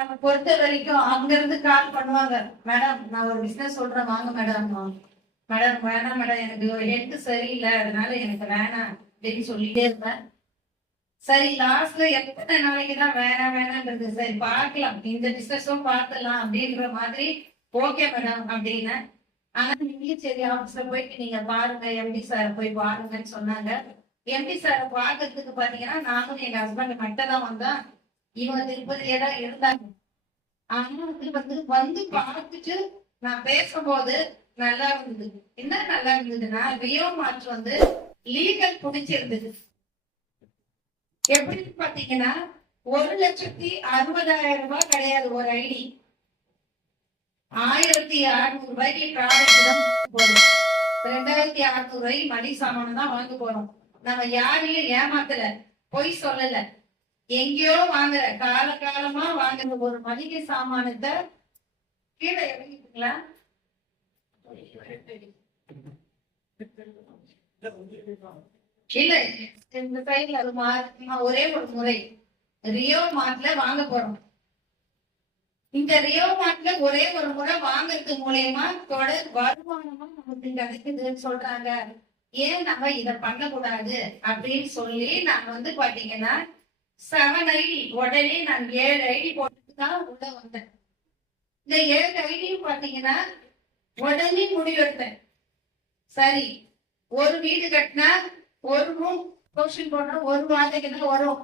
நம்ம பொறுத்த வரைக்கும் அங்க இருந்து கால் பண்ணுவாங்க, மேடம் நான் ஒரு பிசினஸ் சொல்றேன் வாங்க மேடம். மேடம் வேணாம் மேடம், எனக்கு ஹெல்த் சரியில்லை, அதனால எனக்கு வேணாம் அப்படின்னு சொல்லிட்டே இருப்பேன். சரி லாஸ்ட்ல எத்தனை நாளைக்குதான் வேணாம் வேணான்றது, சரி பார்க்கலாம் இந்த பிசினஸும் பார்த்துலாம் அப்படின்ற மாதிரி ஓகே மேடம் அப்படின்னு. ஆனா நீங்களும் சரி ஆபீஸ்ல போயிட்டு நீங்க பாருங்க, எம்டி சார் போய் பாருங்கன்னு சொன்னாங்க. எம்டி சார் பாக்குறதுக்கு பாத்தீங்கன்னா நானும் எங்க ஹஸ்பண்ட் மட்டும் தான் வந்தோம். இவங்க திருப்பதியிலே தான் இருந்தாங்க. ஆனா வந்து பார்த்துட்டு நான் பேசும்போது நல்லா இருந்தது. என்ன நல்லா இருந்ததுன்னா, ரியோ மார்ட் வந்து லீகல் புடிச்சிருந்தது. எப்படின்னு பாத்தீங்கன்னா 1,60,60,000 ரூபாய் கிடையாது ஒரு ஐடி. 1,600 ரூபாய்க்கு ப்ராடக்ட் தான் போறோம். 2,600 ரூபாய்க்கு மளிகை சாமான் தான் வாங்க போறோம். நம்ம யாரையும் ஏமாத்தல, பொய் சொல்லல. எங்கேயோ வாங்குற காலமா வாங்குற ஒரு மளிகை சாமானத்தை கீழே இறங்கிட்டுங்களா இல்ல, இந்த சைட்ல ஒரே ஒரு முறை ரியோ மார்ட்ல வாங்க போறோம். இந்த ரியோ மார்ட்ல ஒரே ஒரு முறை வாங்குறது மூலயமா தொடர் வருமானமா நமக்கு கிடைக்குதுன்னு சொல்றாங்க. ஏன் நம்ம இத பண்ணக்கூடாது அப்படின்னு சொல்லி நான் வந்து பாத்தீங்கன்னா 7 ஐடி உடனே நான் 7 ஐடி போட்டுட்டு தான் உள்ள வந்தேன். இந்த 7 ஐடியும் பாத்தீங்கன்னா உடனே முடிவெடுத்தேன். சரி, ஒரு வீடு கட்டினா ஒரு ரூம் போர்ஷன் போட்டா ஒரு வாடகை தான் வரும்.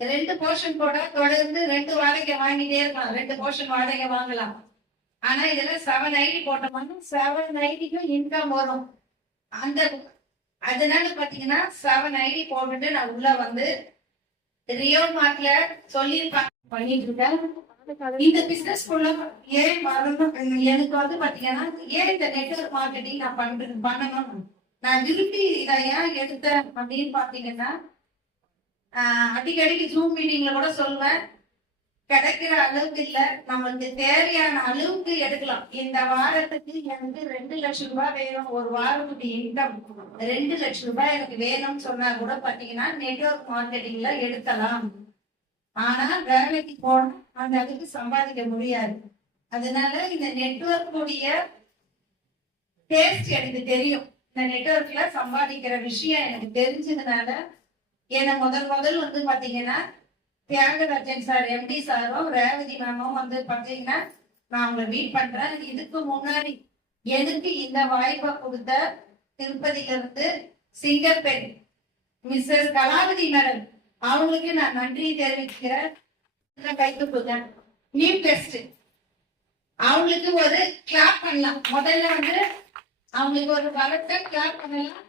2 போர்ஷன் போட்டா தொடர்ந்து 2 வாடகை வாங்கிட்டே இருக்கலாம், 2 போர்ஷன் வாடகை வாங்கலாம். ஆனா இதுல 7 ஐடி போட்டோம்னா 7 ஐடிக்கும் இன்கம் வரும். அதனால பாத்தீங்கன்னா 7 ஐடி போட்டுட்டு நான் உள்ள வந்து ரியோ மார்ட்ல சொல்லியிருப்பாங்க பண்ணிட்டு இருக்கேன். இந்த பிசினஸ் ஏன் வரணும், எனக்கு வந்து பாத்தீங்கன்னா ஏன் இந்த நெட்வொர்க் மார்க்கெட்டிங் நான் பண்ணணும், நான் விரும்பி இதை ஏன் எடுத்தேன் அப்படின்னு பாத்தீங்கன்னா, அடிக்கடிக்கு ஜூம் மீட்டிங்ல கூட சொல்லுவேன், கிடைக்கிற அளவுக்கு இல்ல, நம்மளுக்கு தேவையான அளவுக்கு எடுக்கலாம். இந்த வாரத்துக்கு எனக்கு 2 லட்சம் ரூபாய் வேணும், ஒரு வாரத்துக்கு இன்கம் 2 லட்சம் ரூபாய் எனக்கு வேணும்னு சொன்னா கூட பாத்தீங்கன்னா நெட்வொர்க் மார்க்கெட்டிங்ல எடுக்கலாம். ஆனா வேலைக்கு போனா அந்த அளவுக்கு சம்பாதிக்க முடியாது. அதனால இந்த நெட்வொர்க்குடைய டேஸ்ட் எனக்கு தெரியும். இந்த நெட்வொர்க்ல சம்பாதிக்கிற விஷயம் எனக்கு தெரிஞ்சதுனால என்ன முதல் வந்து பாத்தீங்கன்னா தியாகராஜன் சார் எம்டி சாரும் ரேவதி மேமும் வந்து பாத்தீங்கன்னா நான் உங்களை மீட் பண்றேன். இதுக்கு முன்னாடி எனக்கு இந்த வாய்ப்பை கொடுத்த திருப்பதியில இருந்து சிங்கப்பெண் மிஸ்ஸஸ் கலாவதி மேடம் அவங்களுக்கு நான் நன்றி தெரிவிக்கிறேன். கைத்துப்புங்க நியூ டெஸ்ட் அவங்களுக்கு ஒரு கிளாப் பண்ணலாம். முதல்ல வந்து அவங்களுக்கு ஒரு வரத்தை கிளாப் பண்ணலாம்.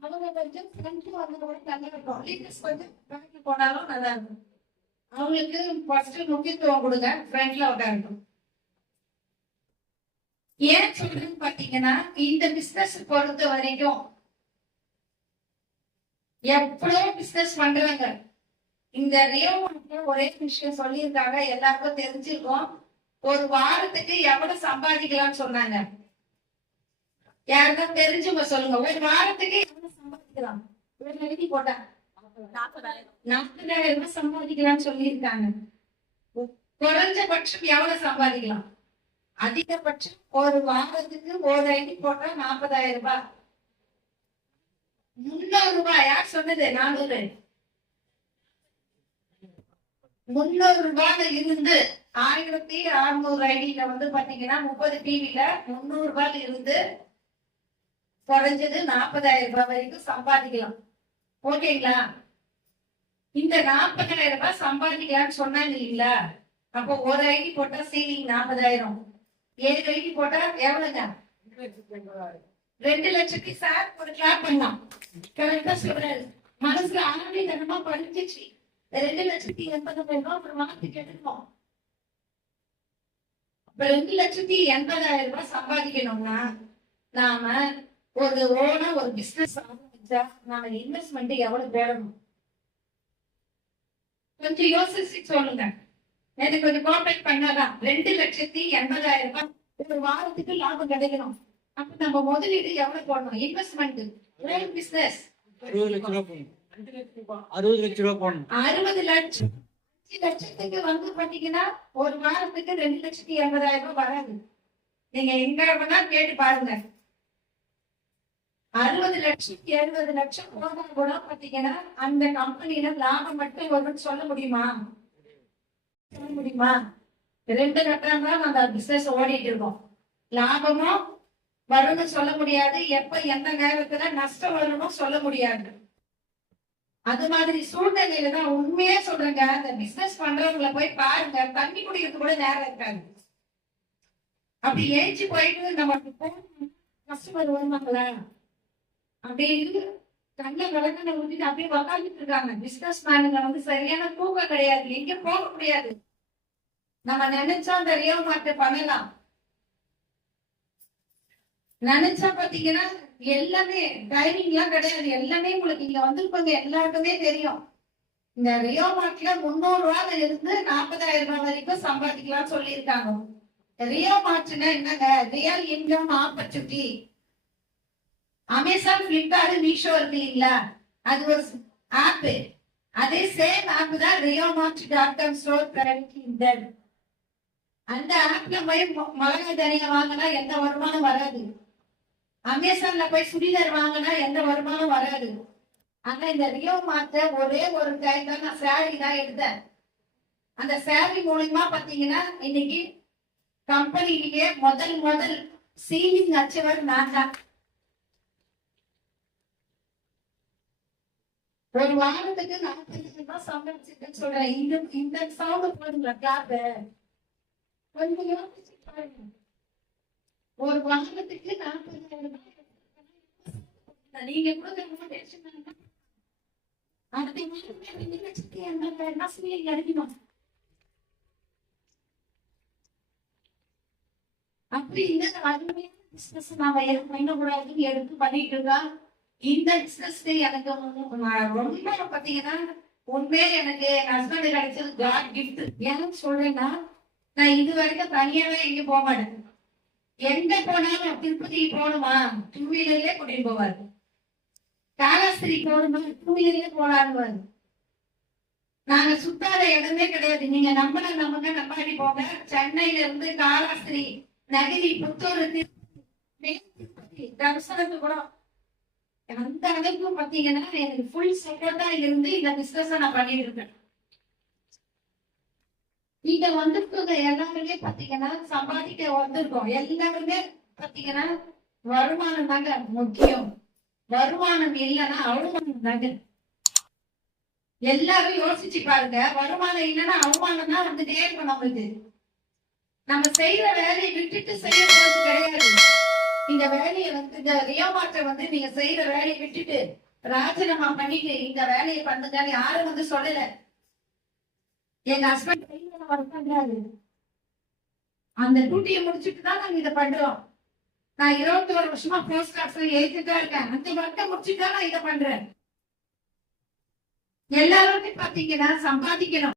அவங்க கொஞ்சம் ஃப்ரண்ட்ல வந்து கூட நல்லா இருக்கும், லீடர்ஸ் கொஞ்சம் பேக்ல போனாலும் நல்லா இருக்கும். அவங்களுக்கு ஃபர்ஸ்ட் முக்கியத்துவம் கொடுங்க, ஃப்ரண்ட்ல உட்காரட்டும். ஏன் சொல்றேன்னு பாத்தீங்கன்னா, இந்த பிசினஸ் பொறுத்த வரைக்கும் எவ்வளவு பிசினஸ் பண்றாங்க. இந்த ரியோ ஒரே விஷயம் சொல்லியிருக்காங்க, எல்லாருக்கும் தெரிஞ்சிருக்கும். ஒரு வாரத்துக்கு எவ்வளவு சம்பாதிக்கலாம்னு சொன்னாங்க. யாருக்கும் தெரிஞ்சுங்க சொல்லுங்க, ஒரு வாரத்துக்கு எவ்வளவு சம்பாதிக்கலாம்? எழுதி போட்டா 40,000 ரூபாய் சம்பாதிக்கலாம்னு சொல்லியிருக்காங்க. குறைஞ்சபட்சம் எவ்வளவு சம்பாதிக்கலாம்? அதிகபட்சம் ஒரு வாரத்துக்கு ஒரு ஐடி போட்டா 40,000 ரூபாய். 300 ரூபாய் யார் சொன்னது? 400 ரூபாய் இருந்து 1,600 ஐடியில வந்து பாத்தீங்கன்னா 30 டிவில 300 ரூபாயில இருந்து குறைஞ்சது 40,000 ரூபாய் வரைக்கும் சம்பாதிக்கலாம். ஓகேங்களா? இந்த 40,000 ரூபாய் சம்பாதிக்கலாம்னு சொன்னாங்க இல்லைங்களா? அப்போ ஒரு ஐடி போட்டா சீலிங் 40,000, 7 ஐடி போட்டா எவ்வளவுங்க? 2 லட்சத்துக்கு சார் ஒரு கிளாப் பண்ணலாம். கரெக்டா சொல்றாரு, மனசுல ஆனந்தி தனமா படிச்சிச்சு. 2,80,000 அப்புறம் மாத்துக்கு எடுக்கணும். 2,80,000 ரூபாய் சம்பாதிக்கணும்னா நாம ஒரு ஓனா ஒரு பிசினஸ் ஆரம்பிச்சா நாம இன்வெஸ்ட்மெண்ட் எவ்வளவு வேணும் கொஞ்சம் யோசிச்சு சொல்லுங்க. எனக்கு கொஞ்சம் கோஆபரேட் பண்ணாதான் 2,80,000 ரூபாய் ஒரு வாரத்துக்கு லாபம் கிடைக்கணும். அப்ப நம்ம முதலீடு எவ்வளவு போடணும்? இன்வெஸ்ட்மெண்ட் பிசினஸ் 60 லட்சம் ரூபாய் போடணும். 60 லட்சம் லட்சத்துக்கு வந்து பாத்தீங்கன்னா ஒரு வாரத்துக்கு 2,80,000 ரூபாய் வராது. நீங்க எங்க வேணா கேட்டு பாருங்க. 60 லட்சம் 70 லட்சம் போனா கூட பாத்தீங்கன்னா அந்த கம்பெனில லாபம் மட்டும் வரும்னு சொல்ல முடியுமா? சொல்ல முடியுமா? 2 கட்டம் தான் அந்த பிசினஸ் ஓடிட்டு இருக்கோம். லாபமும் வரும்னு சொல்ல முடியாது. எப்ப எந்த நேரத்துல நஷ்டம் வரும்னு சொல்ல முடியாது. அது மாதிரி சூழ்நிலையில தான் உண்மையே சொல்றேங்க. அந்த பிசினஸ் பண்றவங்களை போய் பாருங்க, தண்ணி குடிக்கிறது கூட நேரம் இருக்காது. அப்படி ஏஞ்சி போயிட்டு நமக்கு கஸ்டமர் வருவாங்களா அப்படின்னு கண்ண விளக்கணை ஊத்திட்டு அப்படியே உக்காந்துட்டு இருக்காங்க. பிசினஸ் மேனுங்க வந்து சரியான தூக்கம் கிடையாது, எங்க போக முடியாது. நம்ம நினைச்சா அந்த ரியோ மார்க்கெட் பண்ணலாம். நினைச்சா பாத்தீங்கன்னா எல்லாமே டைமிங் எல்லாம் கிடையாது. எல்லாமே உங்களுக்கு இங்க வந்திருப்பாங்க எல்லாருக்குமே தெரியும். இந்த ரியோ மார்ட்ல 300 ரூபாயில இருந்து 40,000 ரூபாய் வரைக்கும் சம்பாதிக்கலாம்னு சொல்லியிருக்காங்க. ரியோ மார்ட்னா என்னங்க? Real income opportunity. Amazon, Flipkart, Meesho இருக்கு இல்லைங்களா, அது ஒரு ஆப். அதே சேம் ஆப் தான் rioMart.com ஸ்டோர் பிரைவேட் லிமிடெட். அந்த ஆப்ல போய் மிளகாய் தனியா வாங்கினா எந்த வருமானம் வராது. அமேசான்ல போய் சுடிதார் வாங்கினா எந்த வருமானம் வராது. ஆனா இந்த ரியோ மார்ட்ல ஒரே ஒரு டைம் தான் நான் சாரி தான் எடுத்தேன். அந்த சாரி மூலமா பாத்தீங்கன்னா இன்னைக்கு கம்பெனிலேயே முதல் சீலிங் அச்சவர் நான் தான். ஒரு வாரத்துக்கு 40,000 ரூபாய் சம்பாதிச்சிருக்கேன்னு சொல்றேன். இந்த சவுண்ட் போடுங்களா கிளாப்? கொஞ்சம் யோசிச்சு பாருங்க. ஒரு வாரத்துக்கு 40,000 ரூபாய் நீங்க கொடுக்க அடுத்த மாதம் 2,80,000 ரூபாய் கிடைக்குமா? அப்படி இந்த அருமையான பிசினஸ் நாம பண்ணக்கூடாதுன்னு எடுத்து பண்ணிட்டு இருக்கா. இந்த பிசினஸ் எனக்கு ரொம்ப பாத்தீங்கன்னா உண்மையே எனக்கு என் ஹஸ்பண்ட் கிடைச்சது காட் கிஃப்ட். ஏன்னு சொல்றேன்னா நான் இது வரைக்கும் தனியாவே எங்க போக மாட்டேன். எங்க போனாலும் திருப்பதி போகணுமா 2 வீலர்லயே கூட்டிட்டு போவாரு. காலாஸ்திரி போகணுமா 2 வீலர்லயே போறாரு. நாங்க சுத்தாத இடமே கிடையாது. நீங்க நம்புங்க நம்பாடி போங்க. சென்னையில இருந்து காலாஸ்திரி, நகிரி, புத்தூர், தரிசனத்துக்கு கூட அந்த அளவுக்கு பாத்தீங்கன்னா எனக்கு ஃபுல் சப்போர்ட்டா இருந்து இந்த பிசினஸ் நான் பண்ணிட்டு இருக்கேன். இங்க வந்திருக்கவங்க எல்லாருமே பாத்தீங்கன்னா சம்பாதிக்க வந்திருக்கோம். எல்லாருமே பாத்தீங்கன்னா வருமானம் தாங்க முக்கியம். வருமானம் இல்லைன்னா அவமானம் தாங்க. எல்லாரும் யோசிச்சு பாருங்க. வருமானம் இல்லைன்னா அவமானம் தான் வந்துட்டே இருக்கும் நம்மளுக்கு. நம்ம செய்யற வேலையை விட்டுட்டு செய்ய போறது கிடையாது. இந்த வேலையை வந்து இந்த ரியோ மார்ட்டை வந்து நீங்க செய்யற வேலையை விட்டுட்டு ராஜினாமா பண்ணிட்டு இந்த வேலையை பண்ணுங்க யாரும் வந்து சொல்லல. எங்க ஹஸ்பண்ட் பண்றாரு. அந்த டியூட்டியை முடிச்சுட்டு தான் நாங்க இதை பண்றோம். நான் 21 வருஷமா போஸ்ட் ஆஃபீஸ்ல ஏஜென்டா இருக்கேன். அந்த ஒர்க்கை முடிச்சுட்டு தான் நான் இதை பண்றேன். எல்லாருமே பாத்தீங்கன்னா சம்பாதிக்கணும்.